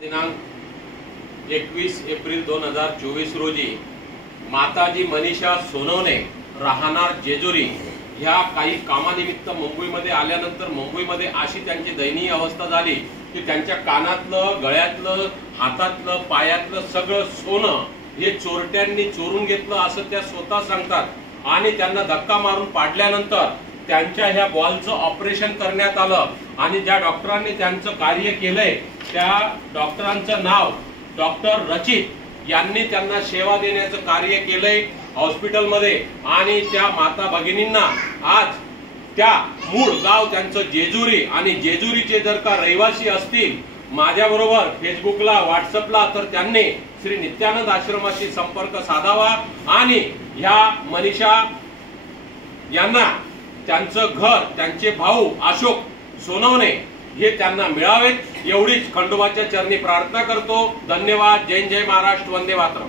दिनांक 21 एप्रिल 2024 रोजी माताजी मनीषा सोनवणे राहणार जेजुरी ह्या काही कामानिमित्त मुंबईमध्ये आल्यानंतर मुंबईमध्ये अशी त्यांची दयनीय अवस्था झाली की त्यांच्या कानातलं, गळ्यातलं, हातातलं, पायातलं सगळं सोनं हे चोरट्यांनी चोरून घेतलं असं त्या स्वतः सांगतात। आणि त्यांना धक्का मारून पाडल्यानंतर त्यांच्या ह्या बॉलचं ऑपरेशन करण्यात आलं आणि ज्या डॉक्टरांनी त्यांचं कार्य केलंय त्या डॉक्टरांचं नाव डॉक्टर रचित यांनी त्यांना सेवा देण्याचं कार्य केलंय हॉस्पिटलमध्ये। आणि त्या माता भगिनींना आज त्या मूळ गाव त्यांचं जेजुरी आणि जेजुरीचे जर का रहिवासी असतील माझ्याबरोबर फेसबुकला व्हॉट्सअपला तर त्यांनी श्री नित्यानंद आश्रमाशी संपर्क साधावा आणि ह्या मनीषा यांना त्यांचं घर त्यांचे भाऊ अशोक सोनवणे हे त्यांना मिळावेत एवढीच खंडोबाच्या चरणी प्रार्थना करतो। धन्यवाद। जय जय महाराष्ट्र, वंदे मातरम।